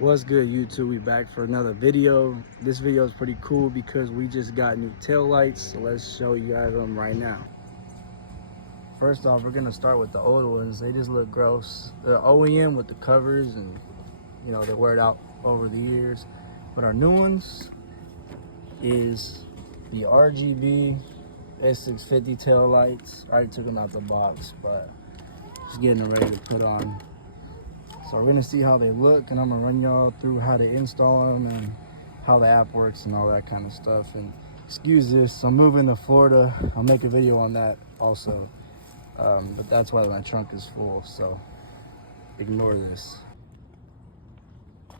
What's good, YouTube? We back for another video. This video is pretty cool because we just got new tail lights, so let's show you guys them right now. First off, we're gonna start with the old ones. They just look gross. They're OEM with the covers, and you know they wear it out over the years. But our new ones is the RGB s650 tail lights. I already took them out the box, but just getting them ready to put on. So we're gonna see how they look, and I'm gonna run y'all through how to install them and how the app works and all that kind of stuff. And excuse this, I'm moving to Florida. I'll make a video on that also. But that's why my trunk is full, so ignore this.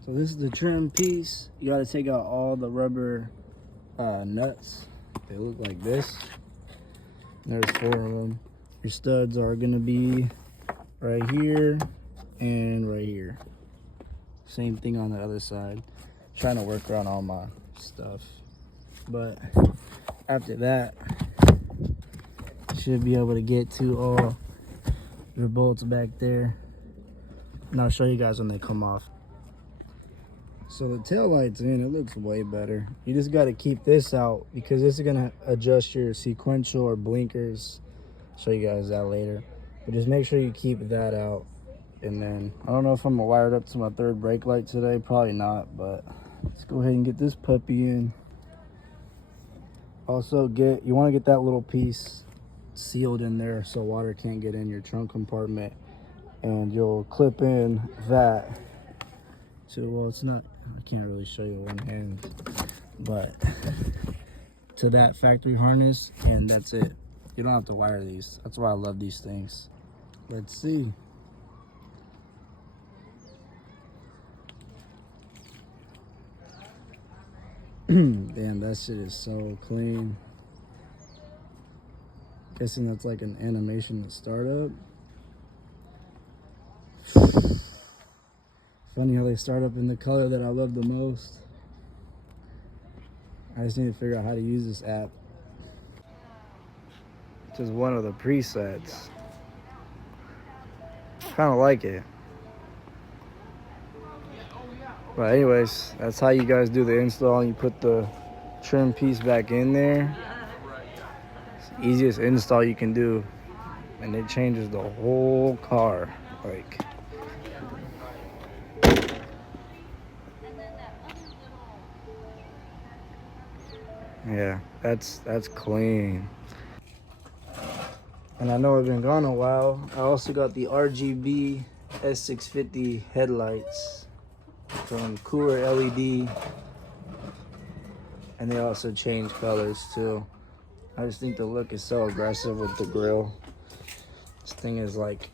So this is the trim piece. You gotta take out all the rubber nuts. They look like this. There's 4 of them. Your studs are gonna be right here and right here. Same thing on the other side. Trying to work around all my stuff, but after that you should be able to get to all your bolts back there, and I'll show you guys when they come off. So the tail lights in, it looks way better. You just got to keep this out because this is gonna adjust your sequential or blinkers. Show you guys that later, but just make sure you keep that out. And then I don't know if I'm gonna wire it up to my 3rd brake light today, probably not, but let's go ahead and get this puppy in. Also you want to get that little piece sealed in there so water can't get in your trunk compartment, and you'll clip in that to, well, it's not, I can't really show you one hand, but to that factory harness, and that's it. You don't have to wire these. That's why I love these things. Let's see. Damn, that shit is so clean. Guessing that's like an animation to start up. Funny how they start up in the color that I love the most. I just need to figure out how to use this app. It's just one of the presets. Kind of like it. But anyways, that's how you guys do the install. You put the trim piece back in there. It's the easiest install you can do, and it changes the whole car. Like, yeah, that's clean. And I know I've been gone a while. I also got the RGB s650 headlights from Cobra LED, and they also change colors too. I just think the look is so aggressive with the grill. This thing is like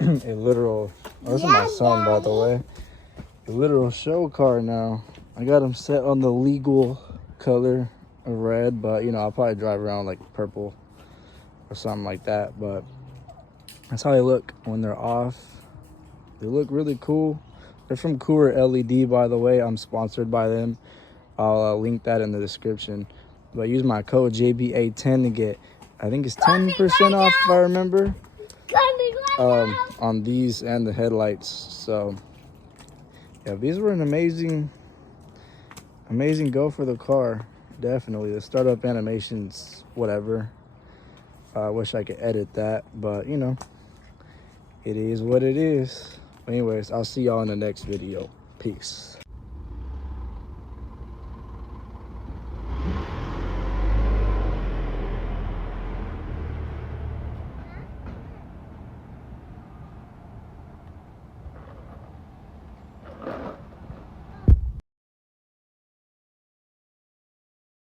a literal, oh, this is my son, by the way, a literal show car now. I got him set on the legal color of red, but you know, I'll probably drive around like purple or something like that. But that's how they look when they're off. They look really cool. They're from Cobra LED, by the way. I'm sponsored by them. I'll link that in the description. But use my code JBA10 to get, I think it's 10% off if I remember, on these and the headlights. So yeah, these were an amazing go for the car. Definitely. The startup animations, whatever. I wish I could edit that, but you know, it is what it is. Anyways, I'll see y'all in the next video. Peace.